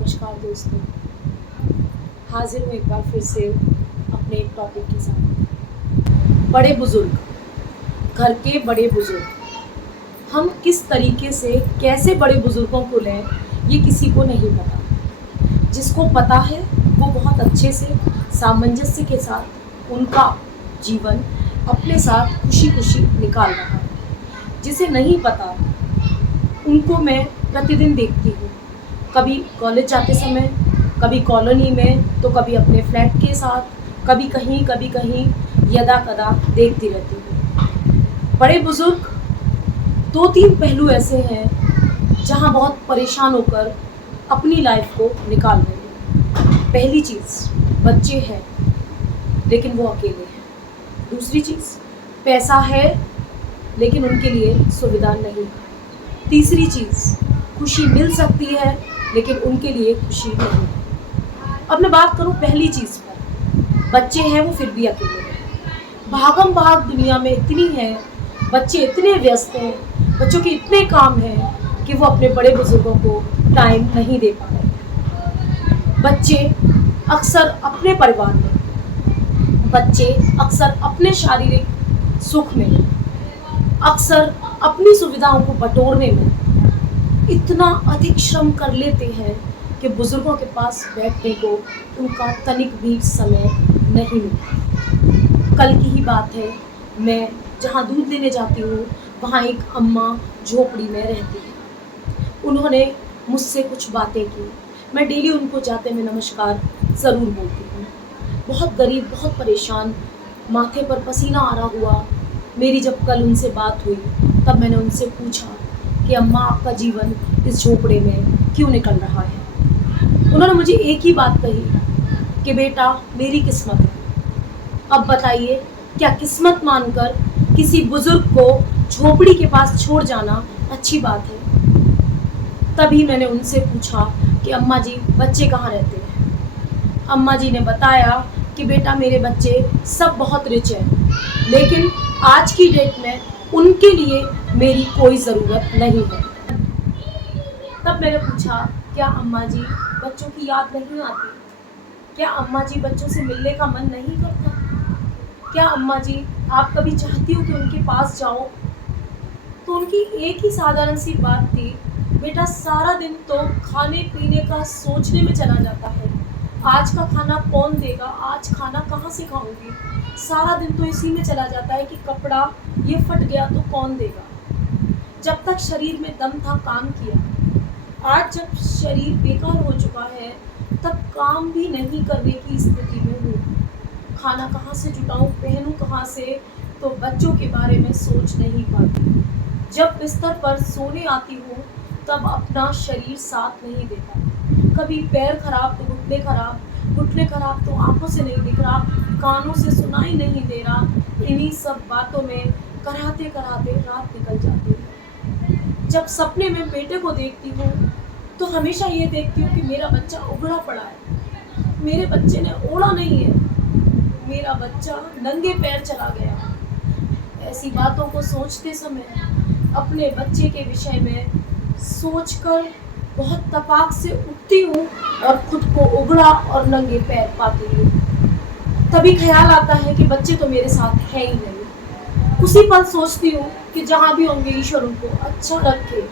नमस्कार दोस्तों, हाजिर हूँ एक बार फिर से अपने एक टॉपिक के साथ। बड़े बुजुर्ग, घर के बड़े बुजुर्ग, हम किस तरीके से कैसे बड़े बुजुर्गों को लें ये किसी को नहीं पता। जिसको पता है वो बहुत अच्छे से सामंजस्य के साथ उनका जीवन अपने साथ खुशी खुशी निकाल रहा है। जिसे नहीं पता उनको मैं प्रतिदिन देखती हूँ, कभी कॉलेज जाते समय, कभी कॉलोनी में, तो कभी अपने फ्लैट के साथ, कभी कहीं यदा कदा देखती रहती हूँ। बड़े बुजुर्ग दो तीन पहलू ऐसे हैं जहाँ बहुत परेशान होकर अपनी लाइफ को निकाल रहे हैं। पहली चीज़, बच्चे हैं लेकिन वो अकेले हैं। दूसरी चीज़, पैसा है लेकिन उनके लिए सुविधा नहीं है। तीसरी चीज़, खुशी मिल सकती है लेकिन उनके लिए खुशी नहीं। अब मैं बात करूं पहली चीज़ पर, बच्चे हैं वो फिर भी अकेले हैं। भागम भाग दुनिया में इतनी है, बच्चे इतने व्यस्त हैं, बच्चों के इतने काम हैं कि वो अपने बड़े बुजुर्गों को टाइम नहीं दे पा रहे। बच्चे अक्सर अपने परिवार में, बच्चे अक्सर अपने शारीरिक सुख में, अक्सर अपनी सुविधाओं को बटोरने में इतना अधिक श्रम कर लेते हैं कि बुजुर्गों के पास बैठने को उनका तनिक भी समय नहीं मिलता। कल की ही बात है, मैं जहाँ दूध लेने जाती हूँ वहाँ एक अम्मा झोपड़ी में रहती है। उन्होंने मुझसे कुछ बातें की, मैं डेली उनको जाते में नमस्कार ज़रूर बोलती हूँ। बहुत गरीब, बहुत परेशान, माथे पर पसीना आ रहा हुआ। मेरी जब कल उनसे बात हुई तब मैंने उनसे पूछा कि अम्मा, आपका जीवन इस झोपड़े में क्यों निकल रहा है। उन्होंने मुझे एक ही बात कही कि बेटा, मेरी किस्मत है। अब बताइए, क्या किस्मत मानकर किसी बुजुर्ग को झोपड़ी के पास छोड़ जाना अच्छी बात है। तभी मैंने उनसे पूछा कि अम्मा जी, बच्चे कहाँ रहते हैं। अम्मा जी ने बताया कि बेटा, मेरे बच्चे सब बहुत रिच हैं लेकिन आज की डेट में उनके लिए मेरी कोई ज़रूरत नहीं है। तब मैंने पूछा, क्या अम्मा जी बच्चों की याद नहीं आती? क्या अम्मा जी बच्चों से मिलने का मन नहीं करता? क्या अम्मा जी आप कभी चाहती हो कि उनके पास जाओ? तो उनकी एक ही साधारण सी बात थी, बेटा, सारा दिन तो खाने पीने का सोचने में चला जाता है। आज का खाना कौन देगा, आज खाना कहाँ से खाऊंगी। सारा दिन तो इसी में चला जाता है कि कपड़ा ये फट गया तो कौन देगा। जब तक शरीर में दम था काम किया, आज जब शरीर बेकार हो चुका है तब काम भी नहीं करने की स्थिति में हूँ। खाना कहाँ से जुटाऊँ, पहनूँ कहाँ से, तो बच्चों के बारे में सोच नहीं पाती। जब बिस्तर पर सोने आती हूँ तब अपना शरीर साथ नहीं देता। कभी पैर खराब तो घुटने खराब तो आंखों से नहीं दिख रहा, कानों से सुनाई नहीं दे रहा। इन्हीं सब बातों में कराते कराते रात निकल जाती है। जब सपने में बेटे को देखती हूँ तो हमेशा ये देखती हूँ कि मेरा बच्चा उघड़ा पड़ा है, मेरे बच्चे ने ओढ़ा नहीं है, मेरा बच्चा नंगे पैर चला गया। ऐसी बातों को सोचते समय अपने बच्चे के विषय में सोचकर बहुत तपाक से उठती हूँ और खुद को उघड़ा और नंगे पैर पाती हूँ। तभी ख्याल आता है कि बच्चे तो मेरे साथ है ही नहीं। उसी पल सोचती हूँ कि जहाँ भी होंगे ईश्वर उनको अच्छा रखे,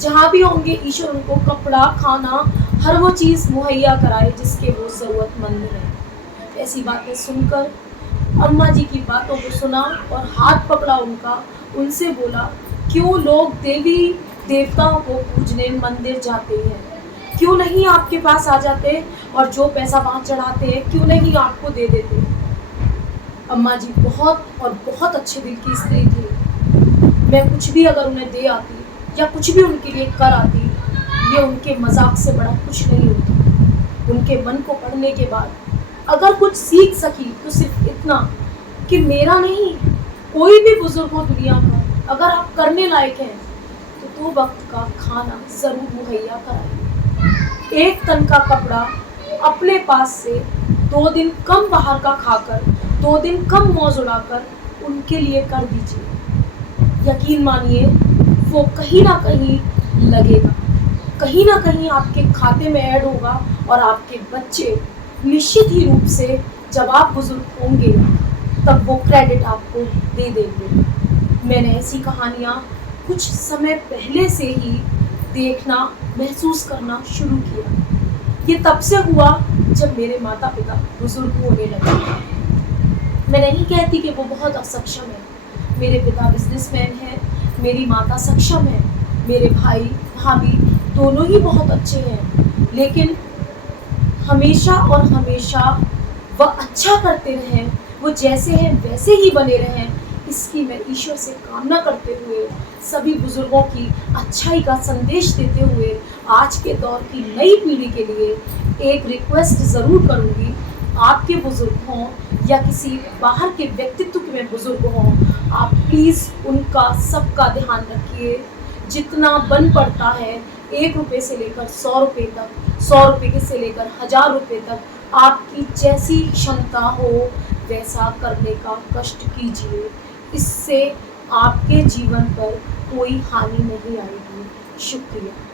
जहाँ भी होंगे ईश्वर उनको कपड़ा, खाना, हर वो चीज़ मुहैया कराए जिसके वो ज़रूरतमंद है। ऐसी बातें सुनकर अम्मा जी की बातों को सुना और हाथ पकड़ा उनका, उनसे बोला, क्यों लोग देवी देवताओं को पूजने मंदिर जाते हैं, क्यों नहीं आपके पास आ जाते और जो पैसा वहाँ चढ़ाते हैं क्यों नहीं आपको दे देते। अम्मा जी बहुत और बहुत अच्छे दिल की स्त्री थी। मैं कुछ भी अगर उन्हें दे आती या कुछ भी उनके लिए कर आती, ये उनके मजाक से बड़ा कुछ नहीं होता। उनके मन को पढ़ने के बाद अगर कुछ सीख सकी तो सिर्फ इतना कि मेरा नहीं, कोई भी बुजुर्ग हो दुनिया का, अगर आप करने लायक हैं तो 2 वक्त का खाना ज़रूर मुहैया कराइए। 1 तन का कपड़ा अपने पास से 2 दिन कम बाहर का खाकर, 2 दिन कम मौज उड़ाकर उनके लिए कर दीजिए। यकीन मानिए वो कहीं ना कहीं लगेगा। कहीं ना कहीं आपके खाते में ऐड होगा और आपके बच्चे निश्चित ही रूप से जब आप बुजुर्ग होंगे तब वो क्रेडिट आपको दे देंगे। मैंने ऐसी कहानियाँ कुछ समय पहले से ही देखना, महसूस करना शुरू किया। ये तब से हुआ जब मेरे माता पिता बुजुर्ग होने लगे। मैं नहीं कहती कि वो बहुत असक्षम है। मेरे पिता बिजनेसमैन हैं, मेरी माता सक्षम है, मेरे भाई भाभी दोनों ही बहुत अच्छे हैं, लेकिन हमेशा और हमेशा वह अच्छा करते रहें, वो जैसे हैं वैसे ही बने रहें, इसकी मैं ईश्वर से कामना करते हुए, सभी बुजुर्गों की अच्छाई का संदेश देते हुए आज के दौर की नई पीढ़ी के लिए एक रिक्वेस्ट ज़रूर करूँगी। आपके बुजुर्ग हों या किसी बाहर के व्यक्तित्व में बुजुर्ग हों, आप प्लीज़ उनका सबका ध्यान रखिए। जितना बन पड़ता है, 1 रुपये से लेकर 100 रुपये तक, 100 रुपये से लेकर 1000 रुपये तक, आपकी जैसी क्षमता हो वैसा करने का कष्ट कीजिए। इससे आपके जीवन पर कोई हानि नहीं आएगी। शुक्रिया।